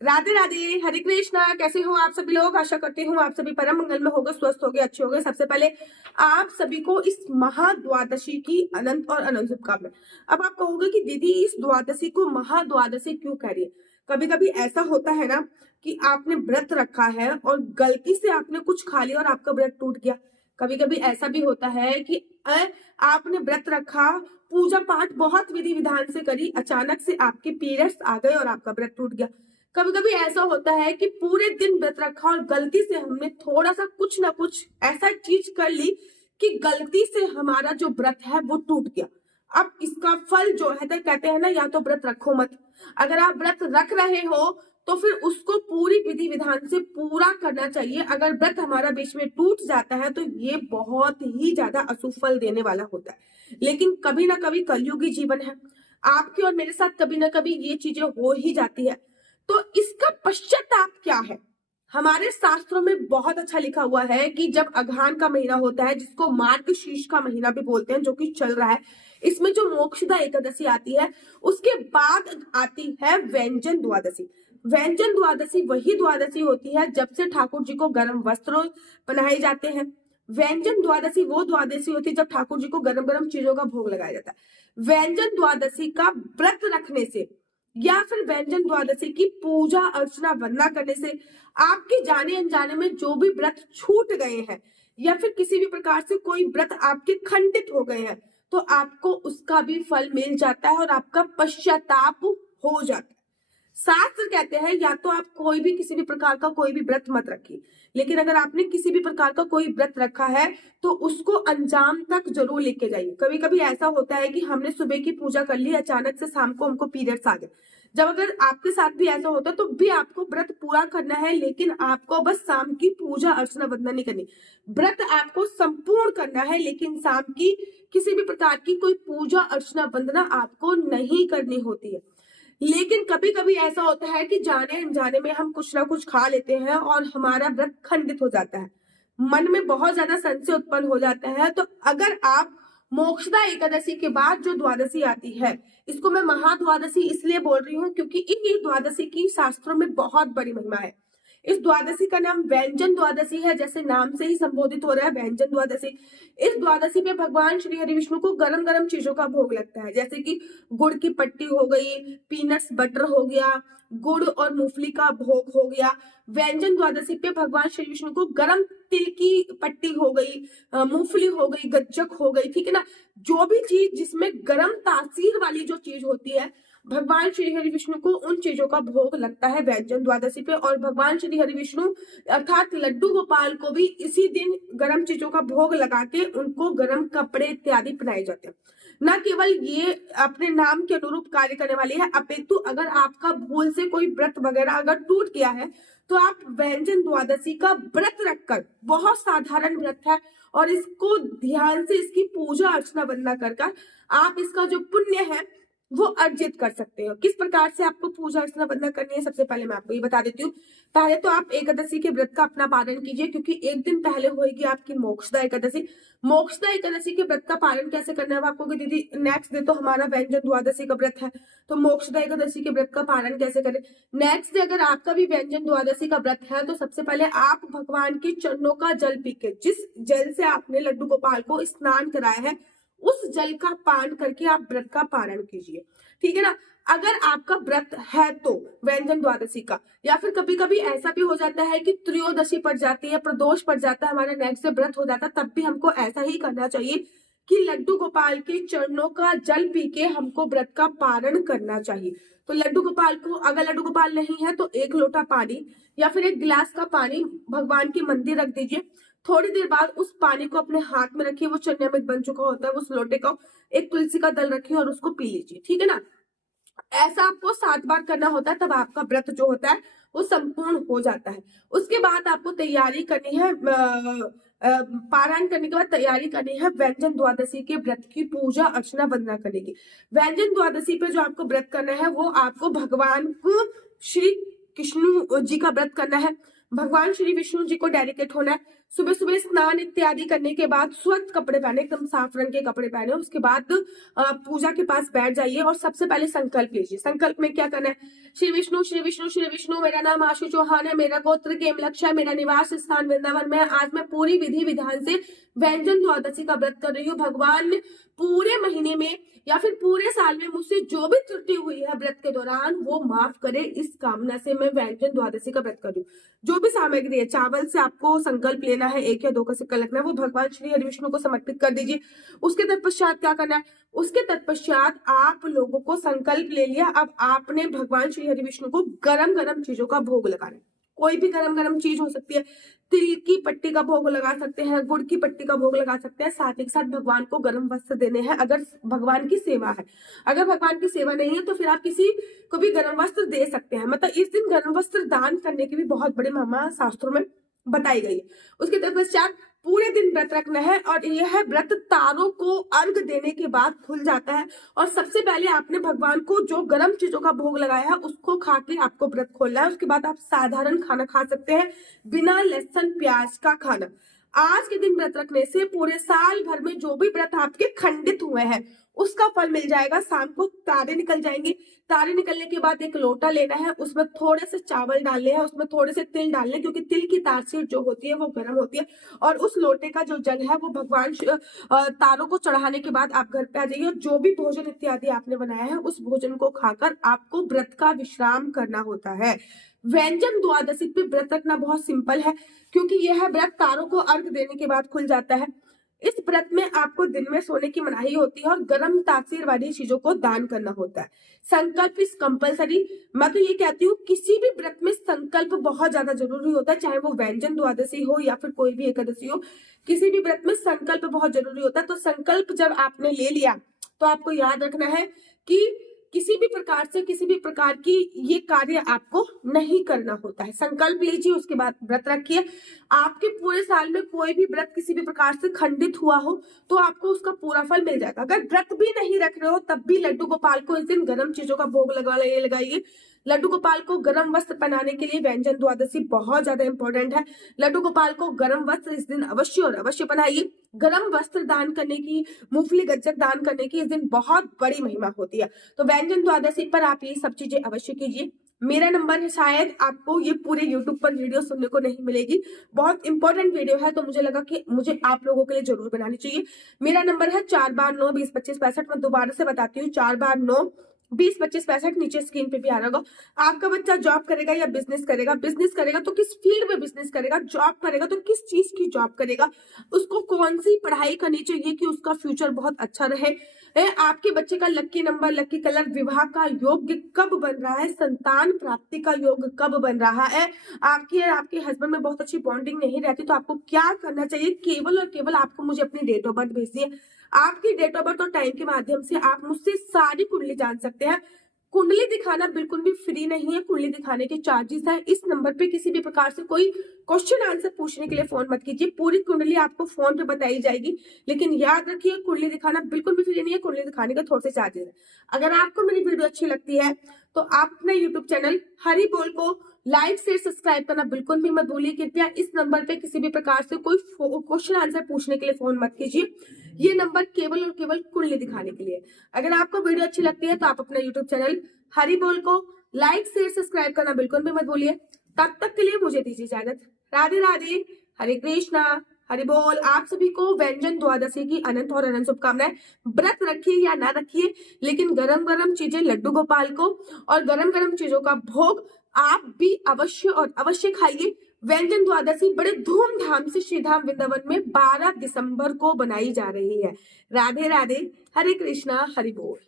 राधे राधे, हरे कृष्णा। कैसे हो आप सभी लोग? आशा करती हूँ आप सभी परम मंगल में होगे, स्वस्थ होगे, अच्छे होगे। सबसे पहले आप सभी को इस महाद्वादशी की अनंत और अनंत शुभकामनाएं। अब आप कहोगे कि दीदी इस द्वादशी को महाद्वादशी क्यों कह रही है? कभी कभी ऐसा होता है ना कि आपने व्रत रखा है और गलती से आपने कुछ खा लिया और आपका व्रत टूट गया। कभी कभी ऐसा भी होता है कि आपने व्रत रखा, पूजा पाठ बहुत विधि विधान से करी, अचानक से आपके पीरियड्स आ गए और आपका व्रत टूट गया। कभी कभी ऐसा होता है कि पूरे दिन व्रत रखा और गलती से हमने थोड़ा सा कुछ ना कुछ ऐसा चीज कर ली कि गलती से हमारा जो व्रत है वो टूट गया। अब इसका फल जो है, तो कहते हैं ना, या तो व्रत रखो मत। अगर आप व्रत रख रहे हो तो फिर उसको पूरी विधि विधान से पूरा करना चाहिए। अगर व्रत हमारा बीच में टूट जाता है तो ये बहुत ही ज्यादा अशुभ फल देने वाला होता है। लेकिन कभी ना कभी कलयुगी जीवन है, आपके और मेरे साथ कभी ना कभी ये चीजें हो ही जाती है। तो इसका पश्चाताप क्या है? हमारे शास्त्रों में बहुत अच्छा लिखा हुआ है कि जब अघान का महीना होता है, जिसको मार्गशीर्ष का महीना भी बोलते हैं, जो कि चल रहा है, इसमें जो मोक्षदा एकादशी आती है, उसके बाद आती है व्यंजन द्वादशी। व्यंजन द्वादशी वही द्वादशी होती है जब से ठाकुर जी को गर्म वस्त्र पहनाए जाते हैं। व्यंजन द्वादशी वो द्वादशी होती है जब ठाकुर जी को गर्म गर्म चीजों का भोग लगाया जाता है। व्यंजन द्वादशी का व्रत रखने से या फिर व्यंजन द्वादशी की पूजा अर्चना वंदना करने से आपके जाने अनजाने में जो भी व्रत छूट गए हैं या फिर किसी भी प्रकार से कोई व्रत आपके खंडित हो गए हैं, तो आपको उसका भी फल मिल जाता है और आपका पश्चाताप हो जाता है। शास्त्र कहते हैं या तो आप कोई भी किसी भी प्रकार का कोई भी व्रत मत रखिए, लेकिन अगर आपने किसी भी प्रकार का कोई व्रत रखा है तो उसको अंजाम तक जरूर लेके जाइए। कभी कभी ऐसा होता है कि हमने सुबह की पूजा कर ली, अचानक से शाम को हमको पीरियड्स आ गए। जब अगर आपके साथ भी ऐसा होता तो भी आपको व्रत पूरा करना है, लेकिन आपको बस शाम की पूजा अर्चना वंदना नहीं करनी। व्रत आपको संपूर्ण करना है, लेकिन शाम की किसी भी प्रकार की कोई पूजा अर्चना वंदना आपको नहीं करनी होती है। लेकिन कभी कभी ऐसा होता है कि जाने अनजाने में हम कुछ ना कुछ खा लेते हैं और हमारा व्रत खंडित हो जाता है। मन में बहुत ज्यादा संशय उत्पन्न हो जाता है। तो अगर आप मोक्षदा एकादशी के बाद जो द्वादशी आती है, इसको मैं महाद्वादशी इसलिए बोल रही हूँ क्योंकि इन द्वादशी की शास्त्रों में बहुत बड़ी महिमा है। इस द्वादशी का नाम व्यंजन द्वादशी है, जैसे नाम से ही संबोधित हो रहा है, व्यंजन द्वादशी। इस द्वादशी पे भगवान श्री हरि विष्णु को गरम गरम चीजों का भोग लगता है, जैसे कि गुड़ की पट्टी हो गई, पीनट्स बटर हो गया, गुड़ और मूंगफली का भोग हो गया। व्यंजन द्वादशी पे भगवान श्री विष्णु को गरम तिल की पट्टी हो गई, मूंगफली हो गई, गज्जक हो गई, ठीक है ना। जो भी चीज जिसमें गरम तासीर वाली जो चीज होती है, भगवान श्री हरि विष्णु को उन चीजों का भोग लगता है व्यंजन द्वादशी पे। और भगवान श्री हरि विष्णु अर्थात लड्डू गोपाल को भी इसी दिन गरम चीजों का भोग लगा के उनको गरम कपड़े इत्यादि पहनाए जाते हैं। न केवल ये अपने नाम के अनुरूप कार्य करने वाली है, अपितु अगर आपका भूल से कोई व्रत वगैरह अगर टूट गया है तो आप व्यंजन द्वादशी का व्रत रखकर, बहुत साधारण व्रत है, और इसको ध्यान से इसकी पूजा अर्चना वंदना कर आप इसका जो पुण्य है वो अर्जित कर सकते हो। किस प्रकार से आपको पूजा अर्चना वंदना करनी है, सबसे पहले मैं आपको ये बता देती हूँ। पहले तो आप एकादशी के व्रत का अपना पालन कीजिए, क्योंकि एक दिन पहले होगी आपकी मोक्षदा एकादशी। मोक्षदा एकादशी के व्रत का पालन कैसे करना है, आपको दीदी नेक्स्ट डे तो हमारा व्यंजन द्वादशी का व्रत है, तो मोक्षदा एकादशी के व्रत का पालन कैसे करें। नेक्स्ट डे अगर आपका भी व्यंजन द्वादशी का व्रत है तो सबसे पहले आप भगवान के चरणों का जल पी के, जिस जल से आपने लड्डू गोपाल को स्नान कराया है, उस जल का पान करके आप व्रत का पारण कीजिए, ठीक है ना। अगर आपका व्रत है तो व्यंजन द्वादशी का, या फिर कभी कभी ऐसा भी हो जाता है कि त्रयोदशी पड़ जाती है, प्रदोष पड़ जाता है, हमारा नेक्स्ट डे व्रत हो जाता है, तब भी हमको ऐसा ही करना चाहिए कि लड्डू गोपाल के चरणों का जल पी के हमको व्रत का पारण करना चाहिए। तो लड्डू गोपाल को, अगर लड्डू गोपाल नहीं है तो एक लोटा पानी या फिर एक गिलास का पानी भगवान के मंदिर रख दीजिए। थोड़ी देर बाद उस पानी को अपने हाथ में रखिए, वो चन्यामृत बन चुका होता है, उस लोटे को एक तुलसी का दल रखिए और उसको पी लीजिए, ठीक है ना। ऐसा आपको 7 बार करना होता है, तब आपका व्रत जो होता है वो संपूर्ण हो जाता है। उसके बाद आपको तैयारी करनी है, पारायण करने के बाद तैयारी करनी है व्यंजन द्वादशी के व्रत की पूजा अर्चना वंदना करने की। व्यंजन द्वादशी पे जो आपको व्रत करना है वो आपको भगवान को श्री कृष्ण जी का व्रत करना है, भगवान श्री विष्णु जी को डेडिकेट होना है। सुबह सुबह स्नान इत्यादि करने के बाद स्वच्छ कपड़े पहने, एकदम साफ रंग के कपड़े पहने। उसके बाद पूजा के पास बैठ जाइए और सबसे पहले संकल्प लीजिए। संकल्प में क्या करना है? श्री विष्णु, श्री विष्णु, श्री विष्णु, मेरा नाम आशु चौहान है, मेरा गोत्र केमलक्ष है, मेरा निवास स्थान वृंदावन में है। आज मैं पूरी विधि विधान से व्यंजन द्वादशी का व्रत कर रही हूँ। भगवान पूरे महीने में या फिर पूरे साल में मुझसे जो भी त्रुटि हुई है व्रत के दौरान वो माफ करे, इस कामना से मैं व्यंजन द्वादशी का व्रत कर रही हूँ। जो भी सामग्री है, चावल से आपको संकल्प लेना है, 1 या 2 का सिक्का लगना है, वो भगवान श्री हरि विष्णु को समर्पित कर दीजिए। उसके तत्पश्चात क्या करना है? उसके तत्पश्चात आप लोगों को संकल्प ले लिया, अब आपने भगवान श्री हरि विष्णु को गरम गरम चीजों का भोग लगाना है। कोई भी गरम गरम चीज हो सकती है, तिल की पट्टी का भोग लगा सकते हैं, गुड़ की पट्टी का भोग लगा सकते हैं, साथ ही साथ भगवान को गर्म वस्त्र देने हैं अगर भगवान की सेवा है। अगर भगवान की सेवा नहीं है तो फिर आप किसी को भी गर्म वस्त्र दे सकते हैं। मतलब इस दिन गर्म वस्त्र दान करने की भी बहुत बड़ी महिमा शास्त्रों में बताई गई है। उसके तत्पश्चात पूरे दिन व्रत रखना है और यह व्रत तारों को अर्घ देने के बाद खुल जाता है। और सबसे पहले आपने भगवान को जो गर्म चीजों का भोग लगाया है उसको खा के आपको व्रत खोलना है। उसके बाद आप साधारण खाना खा सकते हैं, बिना लहसुन प्याज का खाना। आज के दिन व्रत रखने से पूरे साल भर में जो भी व्रत आपके खंडित हुए हैं उसका फल मिल जाएगा। शाम को तारे निकल जाएंगे। तारे निकलने के बाद एक लोटा लेना है, उसमें थोड़े से चावल डालने हैं, उसमें थोड़े से तिल डालने, क्योंकि तिल की तासीर जो होती है वो गर्म होती है। और उस लोटे का जो जल है वो भगवान तारों को चढ़ाने के बाद आप घर पे आ जाइए और जो भी भोजन इत्यादि आपने बनाया है उस भोजन को खाकर आपको व्रत का विश्राम करना होता है। व्यंजन द्वादशी पे व्रत रखना बहुत सिंपल है, क्योंकि यह व्रत तारों को अर्घ देने के बाद खुल जाता है। इस व्रत में आपको दिन में सोने की मनाही होती है और गर्म तासीर वाली चीजों को दान करना होता है। संकल्प इस कंपलसरी। मैं तो ये कहती हूँ किसी भी व्रत में संकल्प बहुत ज्यादा जरूरी होता है, चाहे वो व्यंजन द्वादशी हो या फिर कोई भी एकादशी हो। किसी भी व्रत में संकल्प बहुत जरूरी होता है। तो संकल्प जब आपने ले लिया तो आपको याद रखना है कि किसी भी प्रकार से किसी भी प्रकार की ये कार्य आपको नहीं करना होता है। संकल्प लीजिए, उसके बाद व्रत रखिए। आपके पूरे साल में कोई भी व्रत किसी भी प्रकार से खंडित हुआ हो तो आपको उसका पूरा फल मिल जाएगा। अगर व्रत भी नहीं रख रहे हो तब भी लड्डू गोपाल को इस दिन गर्म चीजों का भोग लगाइए। लड्डू गोपाल को गर्म वस्त्र पहनाने के लिए व्यंजन द्वादशी बहुत ज्यादा इंपॉर्टेंट है। लड्डू गोपाल को गर्म वस्त्र इस दिन अवश्य और अवश्य पहनाइए। गर्म वस्त्र दान करने की, मूंगफली गज्जक दान करने की इस दिन बहुत बड़ी महिमा होती है। तो व्यंजन द्वादशी पर आप ये सब चीजें अवश्य कीजिए। मेरा नंबर है, शायद आपको ये पूरे YouTube पर वीडियो सुनने को नहीं मिलेगी, बहुत इंपॉर्टेंट वीडियो है तो मुझे लगा कि मुझे आप लोगों के लिए जरूर बनानी चाहिए। मेरा नंबर है 4/9 20 25 65। मैं दोबारा से बताती हूँ, 4/9 20 25 65। नीचे स्क्रीन पे भी आ रहा होगा। आपका बच्चा जॉब करेगा या बिजनेस करेगा? बिजनेस करेगा तो किस फील्ड में बिजनेस करेगा? जॉब करेगा तो किस चीज की जॉब करेगा? उसको कौन सी पढ़ाई करनी चाहिए कि उसका फ्यूचर बहुत अच्छा रहे? आपके बच्चे का लकी नंबर, लकी कलर, विवाह का योग कब बन रहा है? संतान प्राप्ति का योग कब बन रहा है? आपकी और आपके हस्बैंड में बहुत अच्छी बॉन्डिंग नहीं रहती तो आपको क्या करना चाहिए? केवल और केवल आपको मुझे अपनी डेट ऑफ बर्थ भेजिए। आपकी डेट ऑफ बर्थ और टाइम के माध्यम से आप मुझसे सारी कुंडली जान सकते हैं। कुंडली दिखाना बिल्कुल भी फ्री नहीं है, कुंडली दिखाने के चार्जेस है। इस नंबर पे किसी भी प्रकार से कोई क्वेश्चन आंसर पूछने के लिए फोन मत कीजिए। पूरी कुंडली आपको फोन पे बताई जाएगी, लेकिन याद रखिए कुंडली दिखाना बिल्कुल भी फ्री नहीं है, कुंडली दिखाने के थोड़े से चार्जेस है। अगर आपको मेरी वीडियो अच्छी लगती है तो आप अपने यूट्यूब चैनल हरि बोल को लाइक शेयर सब्सक्राइब करना बिल्कुल भी मत भूलिए। कृपया इस नंबर पे किसी भी प्रकार से कोई क्वेश्चन आंसर पूछने के लिए फोन मत कीजिए। ये नंबर केवल और केवल कुंडली दिखाने के लिए। अगर आपको वीडियो अच्छी लगती है तो आप अपना यूट्यूब चैनल हरि बोल को लाइक शेयर सब्सक्राइब करना बिल्कुल भी मत भूलिए। तब तक के लिए मुझे दीजिए इजाजत। राधे राधे, हरे कृष्णा, हरि बोल। आप सभी को व्यंजन द्वादशी की अनंत और अनंत शुभकामनाएं। व्रत रखिए या ना रखिए, लेकिन गरम गरम चीजें लड्डू गोपाल को और गरम गरम चीजों का भोग आप भी अवश्य और अवश्य खाइए। व्यंजन द्वादशी बड़े धूमधाम से श्रीधाम वृंदावन में 12 दिसंबर को बनाई जा रही है। राधे राधे, हरे कृष्णा, हरि बोल।